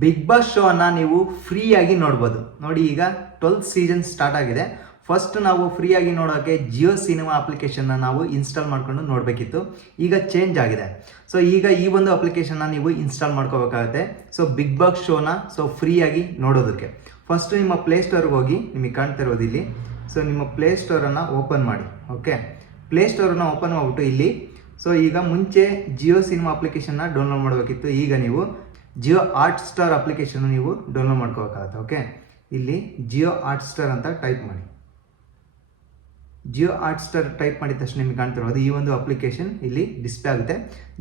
Big boss show ಅನ್ನ ನೀವು ಫ್ರೀಯಾಗಿ ನೋಡ್ಬೋದು. ನೋಡಿ, ಈಗ 12th ಸೀಸನ್ ಸ್ಟಾರ್ಟ್ ಆಗಿದೆ. ಫಸ್ಟ್ ನಾವು ಫ್ರೀಯಾಗಿ ನೋಡೋಕ್ಕೆ ಜಿಯೋ ಸಿನಿಮಾ ಅಪ್ಲಿಕೇಶನ್ನ ನಾವು ಇನ್ಸ್ಟಾಲ್ ಮಾಡ್ಕೊಂಡು ನೋಡಬೇಕಿತ್ತು. ಈಗ ಚೇಂಜ್ ಆಗಿದೆ. ಸೊ ಈಗ ಈ ಒಂದು ಅಪ್ಲಿಕೇಶನ್ನ ನೀವು ಇನ್ಸ್ಟಾಲ್ ಮಾಡ್ಕೋಬೇಕಾಗುತ್ತೆ. ಸೊ ಬಿಗ್ ಬಾಸ್ ಶೋನ ಫ್ರೀಯಾಗಿ ನೋಡೋದಕ್ಕೆ ಫಸ್ಟ್ ನಿಮ್ಮ ಪ್ಲೇಸ್ಟೋರ್ಗೆ ಹೋಗಿ, ನಿಮಗೆ ಕಾಣ್ತಾ ಇರೋದು ಇಲ್ಲಿ. ಸೊ ನಿಮ್ಮ ಪ್ಲೇಸ್ಟೋರನ್ನು ಓಪನ್ ಮಾಡಿ. ಓಕೆ, ಪ್ಲೇಸ್ಟೋರನ್ನು ಓಪನ್ ಮಾಡಿಬಿಟ್ಟು ಇಲ್ಲಿ ಈಗ ಮುಂಚೆ ಜಿಯೋ ಸಿನಿಮಾ ಅಪ್ಲಿಕೇಶನ್ನ ಡೌನ್ಲೋಡ್ ಮಾಡಬೇಕಿತ್ತು. ಈಗ ನೀವು ಜಿಯೋ ಹಾಟ್ಸ್ಟಾರ್ ಅಪ್ಲಿಕೇಶನ್ ನೀವು ಡೌನ್ಲೋಡ್ ಮಾಡ್ಕೋಬೇಕಾಗುತ್ತೆ. ಓಕೆ, ಇಲ್ಲಿ ಜಿಯೋ ಹಾಟ್ಸ್ಟಾರ್ ಅಂತ ಟೈಪ್ ಮಾಡಿ. ಜಿಯೋ ಹಾಟ್ಸ್ಟಾರ್ ಟೈಪ್ ಮಾಡಿದ ತಕ್ಷಣ ನಿಮಗೆ ಕಾಣ್ತಿರೋದು ಈ ಒಂದು ಅಪ್ಲಿಕೇಶನ್ ಇಲ್ಲಿ ಡಿಸ್ಪ್ಲೇ ಆಗುತ್ತೆ.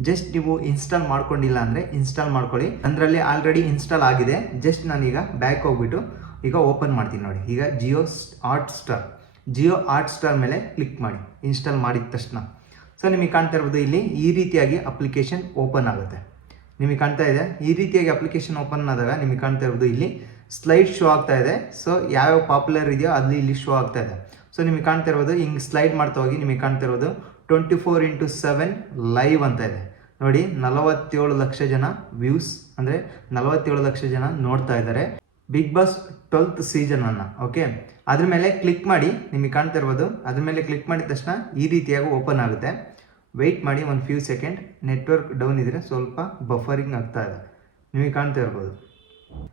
ಜಸ್ಟ್ ನೀವು ಇನ್ಸ್ಟಾಲ್ ಮಾಡ್ಕೊಂಡಿಲ್ಲ ಅಂದರೆ ಇನ್ಸ್ಟಾಲ್ ಮಾಡ್ಕೊಳ್ಳಿ. ಅದರಲ್ಲಿ ಆಲ್ರೆಡಿ ಇನ್ಸ್ಟಾಲ್ ಆಗಿದೆ. ಜಸ್ಟ್ ನಾನೀಗ ಬ್ಯಾಕ್ ಹೋಗ್ಬಿಟ್ಟು ಈಗ ಓಪನ್ ಮಾಡ್ತೀನಿ. ನೋಡಿ, ಈಗ ಜಿಯೋ ಹಾಟ್ಸ್ಟಾರ್ ಮೇಲೆ ಕ್ಲಿಕ್ ಮಾಡಿ ಇನ್ಸ್ಟಾಲ್ ಮಾಡಿದ ತಕ್ಷಣ ನಿಮಗೆ ಕಾಣ್ತಾ ಇರ್ಬೋದು ಇಲ್ಲಿ ಈ ರೀತಿಯಾಗಿ ಅಪ್ಲಿಕೇಶನ್ ಓಪನ್ ಆಗುತ್ತೆ. ನಿಮಗೆ ಕಾಣ್ತಾ ಇದೆ ಈ ರೀತಿಯಾಗಿ ಅಪ್ಲಿಕೇಶನ್ ಓಪನ್ ಆದಾಗ ನಿಮಗೆ ಕಾಣ್ತಾ ಇರ್ಬೋದು ಇಲ್ಲಿ ಸ್ಲೈಡ್ ಶೋ ಆಗ್ತಾ ಇದೆ. ಸೊ ಯಾವ್ಯಾವ ಪಾಪ್ಯುಲರ್ ಇದೆಯೋ ಅಲ್ಲಿ ಇಲ್ಲಿ ಶೋ ಆಗ್ತಾ ಇದೆ. ಸೊ ನಿಮಗೆ ಕಾಣ್ತಾ ಇರ್ಬೋದು ಹಿಂಗೆ ಸ್ಲೈಡ್ ಮಾಡ್ತಾ ಹೋಗಿ ನಿಮಗೆ ಕಾಣ್ತಾ ಇರೋದು 24x7 ಲೈವ್ ಅಂತ ಇದೆ. ನೋಡಿ, 47 ಲಕ್ಷ ಜನ ವ್ಯೂಸ್, ಅಂದರೆ 47 ಲಕ್ಷ ಜನ ನೋಡ್ತಾ ಇದ್ದಾರೆ ಬಿಗ್ ಬಾಸ್ 12th ಸೀಸನನ್ನು. ಓಕೆ, ಅದ್ರ ಮೇಲೆ ಕ್ಲಿಕ್ ಮಾಡಿ. ನಿಮಗೆ ಕಾಣ್ತಾ ಇರ್ಬೋದು ಅದ್ರ ಮೇಲೆ ಕ್ಲಿಕ್ ಮಾಡಿದ ತಕ್ಷಣ ಈ ರೀತಿಯಾಗಿ ಓಪನ್ ಆಗುತ್ತೆ. ವೆಯ್ಟ್ ಮಾಡಿ ಒಂದು ಫ್ಯೂ ಸೆಕೆಂಡ್. ನೆಟ್ವರ್ಕ್ ಡೌನ್ ಇದ್ದರೆ ಸ್ವಲ್ಪ ಬಫರಿಂಗ್ ಆಗ್ತಾ ಇದೆ. ನಿಮಗೆ ಕಾಣ್ತಾ ಇರ್ಬೋದು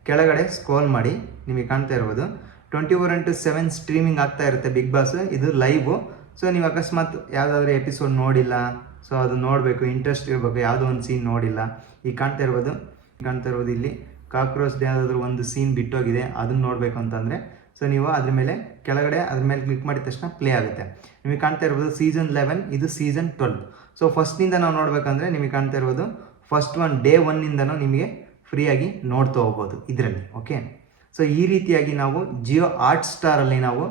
ಕೆಳಗಡೆ ಸ್ಕ್ರೋಲ್ ಮಾಡಿ. ನಿಮಗೆ ಕಾಣ್ತಾ ಇರ್ಬೋದು 24x7 ಸ್ಟ್ರೀಮಿಂಗ್ ಆಗ್ತಾ ಇರುತ್ತೆ ಬಿಗ್ ಬಾಸ್. ಇದು ಲೈವು. ಸೊ ನೀವು ಅಕಸ್ಮಾತ್ ಯಾವುದಾದ್ರೂ ಎಪಿಸೋಡ್ ನೋಡಿಲ್ಲ, ಸೊ ಅದು ನೋಡಬೇಕು, ಇಂಟ್ರೆಸ್ಟ್ ಇರಬೇಕು, ಯಾವುದೋ ಒಂದು ಸೀನ್ ನೋಡಿಲ್ಲ, ಈಗ ಕಾಣ್ತಾ ಇರ್ಬೋದು ಇಲ್ಲಿ ಕಾಕ್ರೋಚ್ ಯಾವುದಾದ್ರೂ ಒಂದು ಸೀನ್ ಬಿಟ್ಟೋಗಿದೆ ಅದನ್ನು ನೋಡಬೇಕು ಅಂತಂದರೆ ನೀವು ಅದ್ರ ಮೇಲೆ ಕೆಳಗಡೆ ಅದ್ರ ಮೇಲೆ ಕ್ಲಿಕ್ ಮಾಡಿದ ತಕ್ಷಣ ಪ್ಲೇ ಆಗುತ್ತೆ. ನಿಮಗೆ ಕಾಣ್ತಾ ಇರ್ಬೋದು ಸೀಸನ್ 11, ಇದು ಸೀಸನ್ 12. ಸೊ ಫಸ್ಟ್ನಿಂದ ನಾವು ನೋಡಬೇಕಂದ್ರೆ ನಿಮಗೆ ಕಾಣ್ತಾ ಇರ್ಬೋದು ಫಸ್ಟ್ ಡೇ 1 ನಿಮಗೆ ಫ್ರೀಯಾಗಿ ನೋಡ್ತಾ ಹೋಗ್ಬೋದು ಇದರಲ್ಲಿ. ಓಕೆ, ಸೊ ಈ ರೀತಿಯಾಗಿ ನಾವು ಜಿಯೋ ಹಾಟ್ಸ್ಟಾರಲ್ಲಿ ನಾವು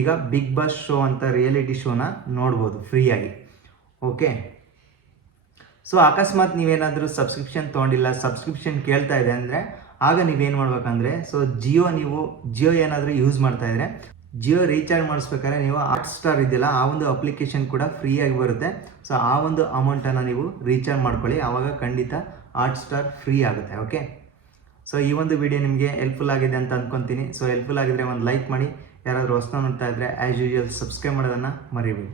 ಈಗ ಬಿಗ್ ಬಾಸ್ ಶೋ ಅಂತ ರಿಯಾಲಿಟಿ ಶೋನ ನೋಡ್ಬೋದು ಫ್ರೀಯಾಗಿ. ಓಕೆ, ಸೊ ಅಕಸ್ಮಾತ್ ನೀವೇನಾದರೂ ಸಬ್ಸ್ಕ್ರಿಪ್ಷನ್ ತೊಗೊಂಡಿಲ್ಲ, ಸಬ್ಸ್ಕ್ರಿಪ್ಷನ್ ಕೇಳ್ತಾ ಇದೆ ಅಂದರೆ ಆಗ ನೀವೇನು ಮಾಡ್ಬೇಕಂದ್ರೆ ಜಿಯೋ ಏನಾದರೂ ಯೂಸ್ ಮಾಡ್ತಾ ಇದ್ರೆ ಜಿಯೋ ರೀಚಾರ್ಜ್ ಮಾಡಿಸ್ಬೇಕಾದ್ರೆ ನೀವು ಹಾಟ್ಸ್ಟಾರ್ ಇದೆಯಲ್ಲ ಆ ಒಂದು ಅಪ್ಲಿಕೇಶನ್ ಕೂಡ ಫ್ರೀಯಾಗಿ ಬರುತ್ತೆ. ಸೊ ಆ ಒಂದು ಅಮೌಂಟನ್ನು ನೀವು ರೀಚಾರ್ಜ್ ಮಾಡ್ಕೊಳ್ಳಿ, ಆವಾಗ ಖಂಡಿತ ಹಾಟ್ಸ್ಟಾರ್ ಫ್ರೀ ಆಗುತ್ತೆ. ಓಕೆ, ಸೊ ಈ ಒಂದು ವಿಡಿಯೋ ನಿಮಗೆ ಹೆಲ್ಪ್ಫುಲ್ ಆಗಿದೆ ಅಂತ ಅಂದ್ಕೊತೀನಿ. ಸೊ ಹೆಲ್ಪ್ಫುಲ್ ಆಗಿದ್ರೆ ಒಂದು ಲೈಕ್ ಮಾಡಿ. ಯಾರಾದರೂ ಹೊಸ ನೋಡ್ತಾ ಇದ್ದರೆ ಆ್ಯಸ್ ಯೂಶುವಲ್ ಸಬ್ಸ್ಕ್ರೈಬ್ ಮಾಡೋದನ್ನು ಮರಿಬೇಡಿ.